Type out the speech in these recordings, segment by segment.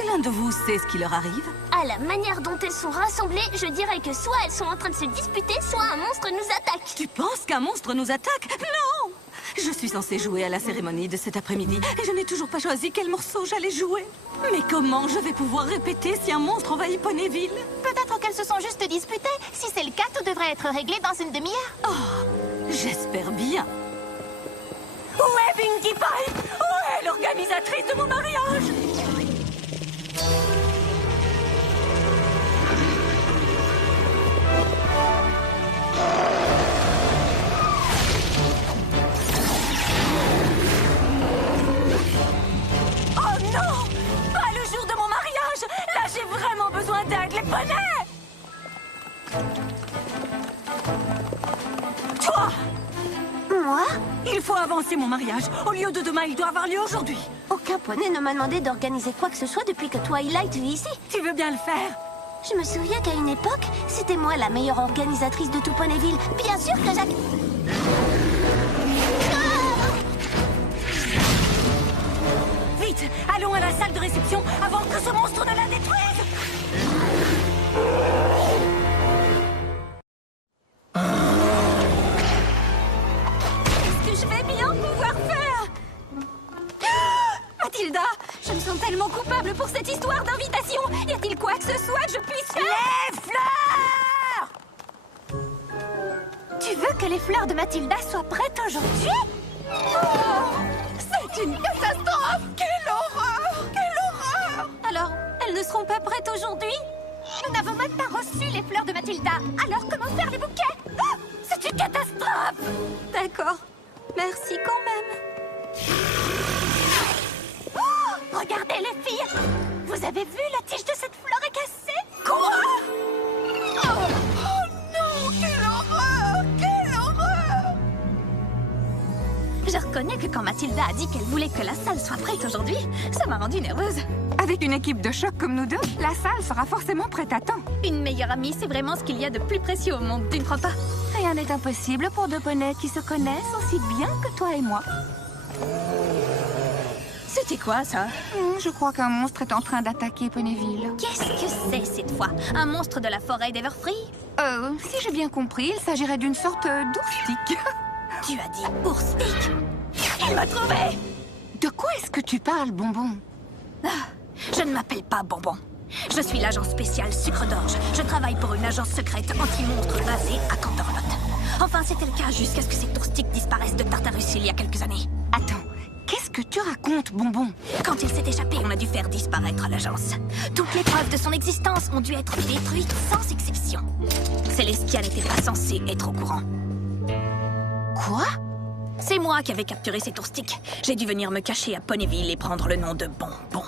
que l'un de vous sait ce qui leur arrive? À la manière dont elles sont rassemblées, je dirais que soit elles sont en train de se disputer, soit un monstre nous attaque. Tu penses qu'un monstre nous attaque? Non! Je suis censée jouer à la cérémonie de cet après-midi et je n'ai toujours pas choisi quel morceau j'allais jouer. Mais comment je vais pouvoir répéter si un monstre envahit Ponyville? Peut-être qu'elles se sont juste disputées. Si c'est le cas, tout devrait être réglé dans une demi-heure. Oh, j'espère bien. Où est Pinkie Pie? Où est l'organisatrice de mon mariage? Oh non! Pas le jour de mon mariage! Là, j'ai vraiment besoin d'aide, les poneys! Toi! Moi? Il faut avancer mon mariage. Au lieu de demain, il doit avoir lieu aujourd'hui. Aucun poney ne m'a demandé d'organiser quoi que ce soit depuis que Twilight vit ici. Tu veux bien le faire? Je me souviens qu'à une époque, c'était moi la meilleure organisatrice de tout Ponyville. Bien sûr que Jacques... Vite, allons à la salle de réception avant que ce monstre ne la détruise. Qu'est-ce que je vais bien pouvoir faire? Mathilda, je me sens tellement coupable pour cette histoire d'invitation. Y a-t-il quoi que ce soit que je puisse faire? Les fleurs! Tu veux que les fleurs de Mathilda soient prêtes aujourd'hui? Oh, c'est une catastrophe! Quelle horreur! Quelle horreur! Alors, elles ne seront pas prêtes aujourd'hui? Nous n'avons même pas reçu les fleurs de Mathilda. Alors, comment faire les bouquets? Ah, c'est une catastrophe! D'accord. Merci quand même. Oh, regardez les filles! Vous avez vu la tige de cette fleur est cassée? Quoi? Oh non! Quelle horreur! Quelle horreur! Je reconnais que quand Mathilda a dit qu'elle voulait que la salle soit prête aujourd'hui, ça m'a rendue nerveuse. Avec une équipe de choc comme nous deux, la salle sera forcément prête à temps. Une meilleure amie, c'est vraiment ce qu'il y a de plus précieux au monde, tu ne crois pas? Rien n'est impossible pour deux poneys qui se connaissent aussi bien que toi et moi. C'était quoi, ça? Je crois qu'un monstre est en train d'attaquer Ponyville. Qu'est-ce que c'est cette fois? Un monstre de la forêt d'Everfree? Si j'ai bien compris, il s'agirait d'une sorte d'ourstick. Tu as dit ourstick? Il m'a trouvé! De quoi est-ce que tu parles, Bonbon? Je ne m'appelle pas Bonbon. Je suis l'agent spécial Sucre d'Orge. Je travaille pour une agence secrète anti-monstre basée à Canterlot. Enfin, c'était le cas jusqu'à ce que cet ourstick disparaisse de Tartarus il y a quelques années. Attends, qu'est-ce que tu racontes, Bonbon? Quand il s'est échappé, on a dû faire disparaître l'agence. Toutes les preuves de son existence ont dû être détruites sans exception. Célestia n'était pas censée être au courant. Quoi? C'est moi qui avais capturé cet ourstick. J'ai dû venir me cacher à Ponyville et prendre le nom de Bonbon.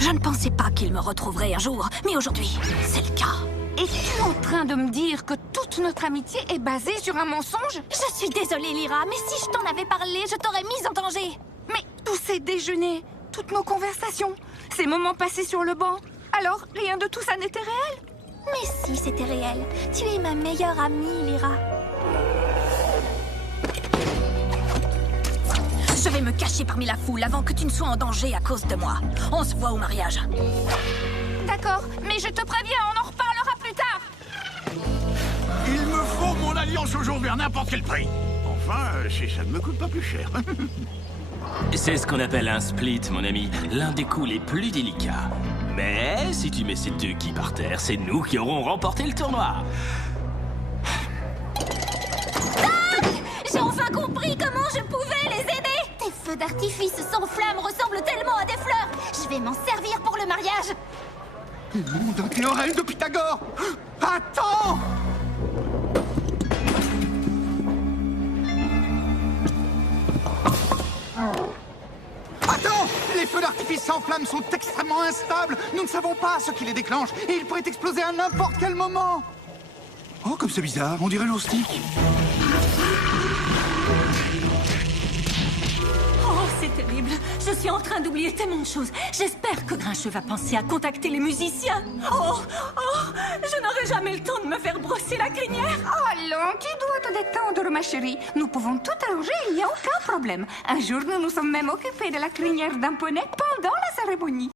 Je ne pensais pas qu'il me retrouverait un jour, mais aujourd'hui, c'est le cas. Es-tu en train de me dire que toute notre amitié est basée sur un mensonge? Je suis désolée, Lyra, mais si je t'en avais parlé, je t'aurais mise en danger. Mais tous ces déjeuners, toutes nos conversations, ces moments passés sur le banc, alors rien de tout ça n'était réel? Mais si, c'était réel. Tu es ma meilleure amie, Lyra. Je vais me cacher parmi la foule avant que tu ne sois en danger à cause de moi. On se voit au mariage. D'accord, mais je te préviens, on en reparlera plus tard. Il me faut mon alliance aujourd'hui à n'importe quel prix. Enfin, si ça ne me coûte pas plus cher. C'est ce qu'on appelle un split, mon ami. L'un des coups les plus délicats. Mais si tu mets ces deux qui par terre, c'est nous qui aurons remporté le tournoi. J'ai enfin compris comment je pouvais les aider. Tes feux d'artifice sans flamme ressemblent tellement à des fleurs. Je vais m'en servir pour le mariage. Nom d'un théorème de Pythagore. Attends! Attends! Les feux d'artifice sans flamme sont extrêmement instables. Nous ne savons pas ce qui les déclenche et ils pourraient exploser à n'importe quel moment. Oh, comme c'est bizarre, on dirait l'ourstick. Oh, c'est terrible. Je suis en train d'oublier tellement de choses. J'espère que Grincheux va penser à contacter les musiciens. Oh, je n'aurai jamais le temps de me faire brosser la crinière. Allons, tu dois te détendre, ma chérie. Nous pouvons tout arranger, il n'y a aucun problème. Un jour, nous nous sommes même occupés de la crinière d'un poney pendant la cérémonie.